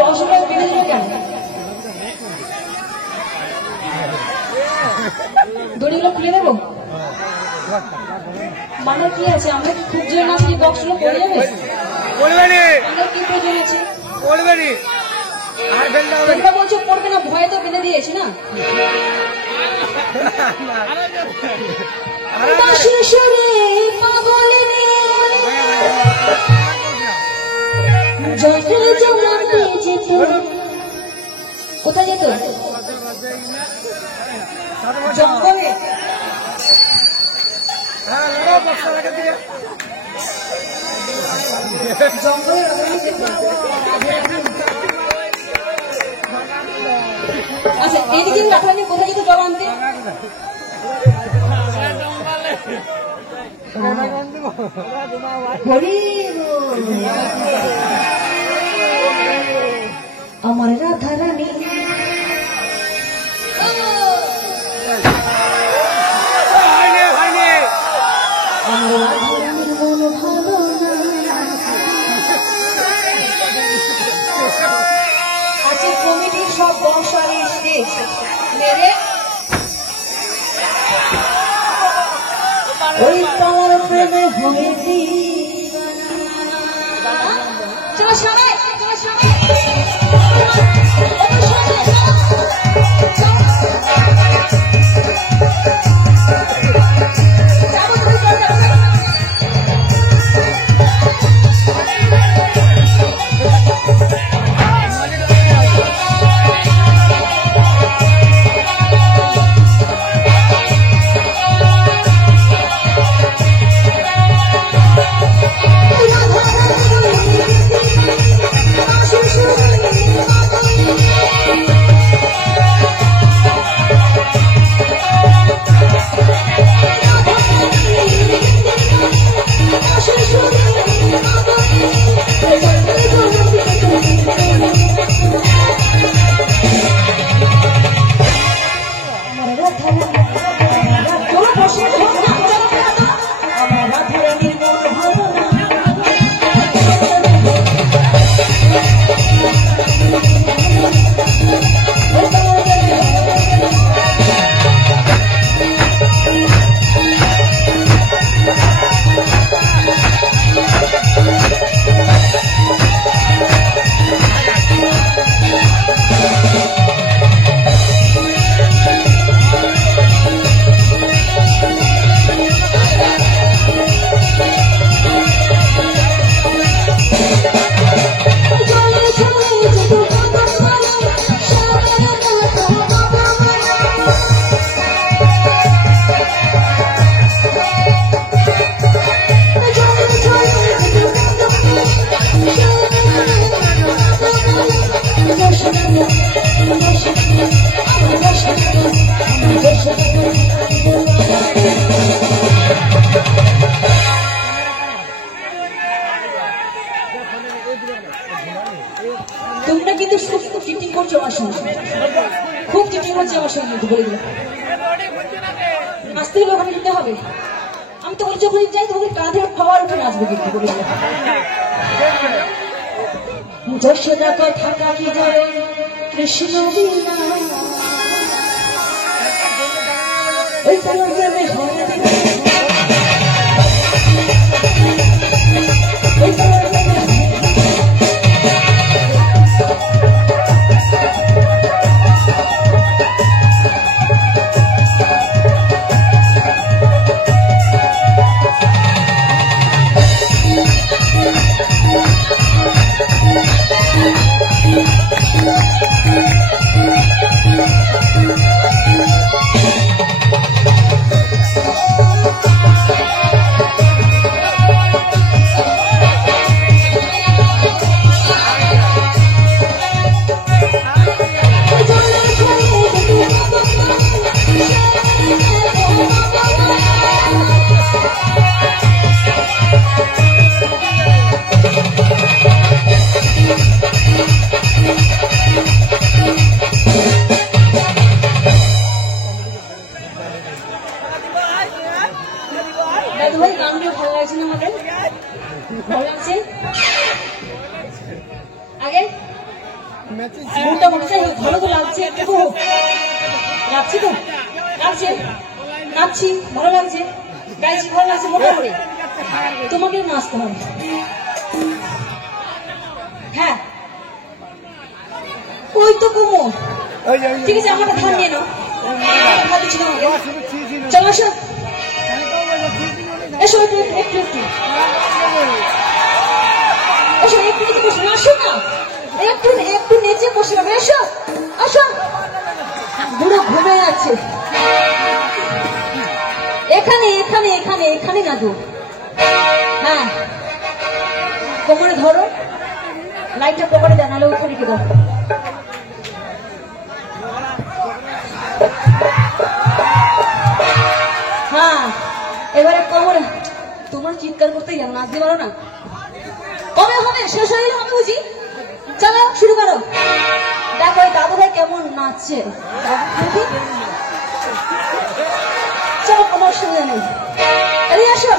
বংশটা বেঁধে দিল কেন? দড়িগুলো খুলে দেবো? মানে কি আছে, আমরা কি খুব জোরে নাচি যে বক্সগুলো পড়ে যাবে? আমরা কি প্রয়োজন আছে? তোমরা বলছো পড়বে না, ভয়ে তো বেঁধে দিয়েছি না। কোথায় যেত? জঙ্গলে। আচ্ছা, এইদিকে রাখালে কোথায় যেত জল আনতে? আমার রাধা রানী আছে কমিটির সব বংশালী স্টেজ মেরে ওই তোমার প্রেমে হয়েছি। চলো সবাই, চলো সবাই। তোমরা কিন্তু চিটিং করছো আমার সঙ্গে, খুব চিটিং করছে আমার সঙ্গে। বলে দিলাম আজ থেকে লোক আমি দিতে হবে। আমি তো যখন যাই তোমাদের কাঁধে খাওয়ার উঠে নাচবো কিন্তু। বলে দিলাম যশোদা কথা কাকি ধরে কৃষ্ণ বিনা ওই তোমার গ্রামে হয় আগে মুখটা মনে ভালো তো লাগছে, একটু লাগছে তো, লাগছে, নাচছি ভালো লাগছে, গাইছি ভালো লাগছে, মোটামুটি তোমাকে নাচতে হবে। হ্যাঁ ওই তো কুমো, ঠিক আছে আমাকে ধান নিয়ে নাও, চলো আসো, এসো একটু একটু একটু এসো, একটু নিচে বসো, আসো না একটু একটু নিচে বসে যাবে, এসো আসো। বুড়ো ঘুরে যাচ্ছে, এখানে এখানে এখানে এখানে না দু, হ্যাঁ কোমরে ধরো, লাইটটা পকেটে দেন, নাহলে উপরে রেখে দাও। হ্যাঁ এবারে কোমরে, তোমার চিৎকার করতে গেল, নাচতে পারো না, কবে হবে, শেষ হয়ে গেলে হবে বুঝি। চলো শুরু করো, দেখো দাদু ভাই কেমন নাচছে, চলো কোনো অসুবিধা নেই, এদিকে আসো।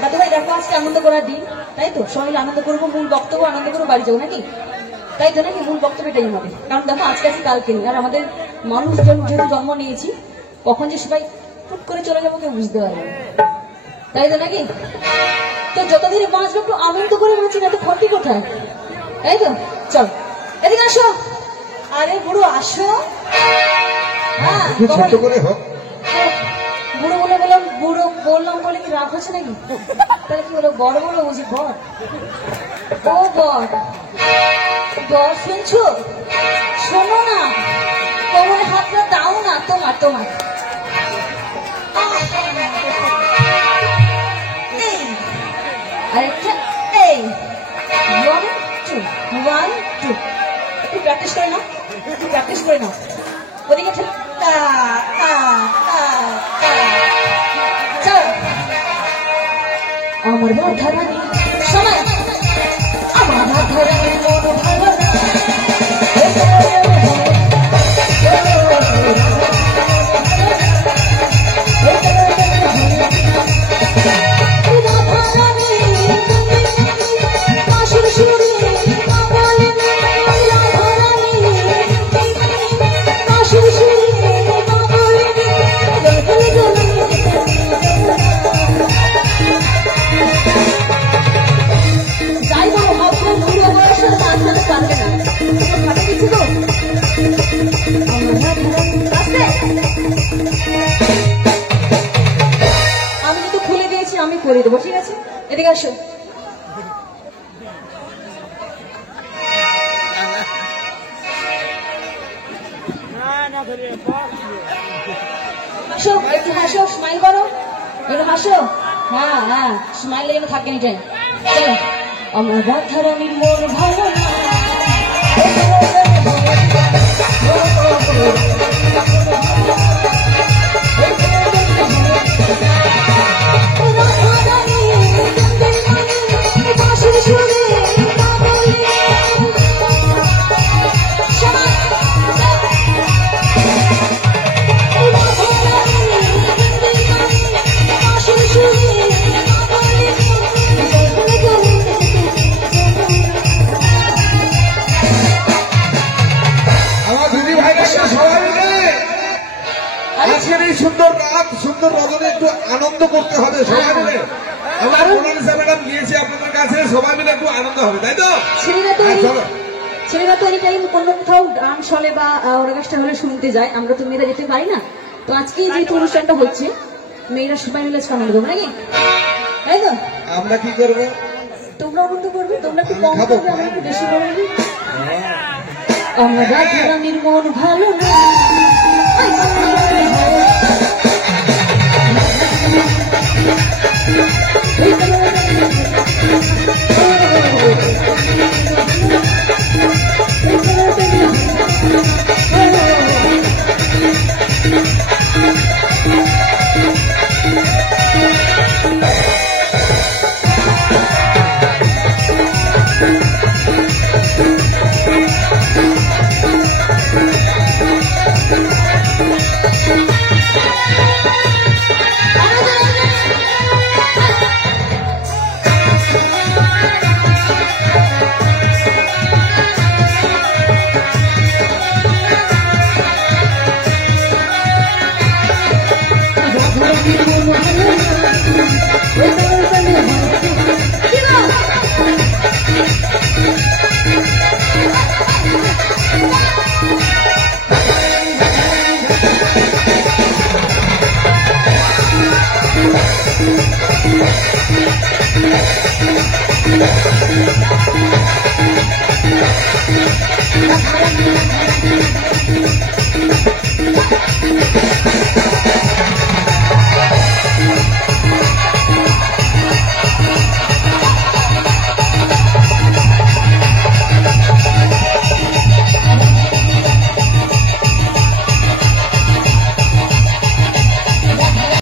দাদু ভাই দেখো আজকে আনন্দ করার দিন, তাই তো সবাই আনন্দ করবো, মূল বক্তব্য আনন্দ করবো, বাড়ি যাবো নাকি, তাই তো নাকি মূল বক্তব্য এটাই হবে। কারণ দেখো আজকে আছে কালকে নেই, আর আমাদের মানুষজন যেহেতু জন্ম নিয়েছি, কখন যে সবাই ফুট করে চলে যাবো কেউ বুঝতে পারবে, তাই তো নাকি। তো যতদিন বাঁচবো একটু আনন্দ করে বাঁচি, না তো ক্ষতি কোথায়, তাই তো। চল এদিকে আসো, আরে বুড়ো আসো, হ্যাঁ বুড়ো বলে বললাম, বুড়ো বললাম বলে কি রাগ হচ্ছে নাকি, তাহলে কি বলো বড় বড় বুঝি বর, ও বর বর শুনছো, শোনো না কোমরে হাতটা দাও না, তোমার তোমার আরেকটা, এই 1 2 1 2, একটু প্র্যাকটিস করে নাও, একটু প্র্যাকটিস করে নাও, ওদিকে ঠিক আমার ধরা সময়, আমার ধরা আমি কিন্তু খুলে দিয়েছি, আমি করে দেবো, ঠিক আছে। এদিকে আসো, হাসো একটু, হাসো, স্মাইল করো একটু, হাসো, হ্যাঁ হ্যাঁ স্মাইল যেন থাকে নিটাই। চলো আমার রাধারানীর মন ভালো না, সুন্দর রাত, সুন্দর রজনী একটু আনন্দ করতে হবে সবাই মিলে। আমার মোনালিসা ম্যাডাম নিয়েছি আপনাদের কাছে, সবাই মিলে একটু আনন্দ হবে, তাই তো। ছেলেরা তো এই টাইম কোনো কোথাও গান চলে বা অর্কেস্ট্রা হলে শুনতে যায়, আমরা তো মেয়েরা যেতে পারি না। তো আজকে যেহেতু অনুষ্ঠানটা হচ্ছে, মেয়েরা সবাই মিলে আনন্দ করবো নাকি, তাই তো। আমরা কি করবো, তোমরা আনন্দ করবে, তোমরা একটু কম করবে, আমরা একটু বেশি করবো। আমরা রাধারানীর মন ভালো না, Thank you.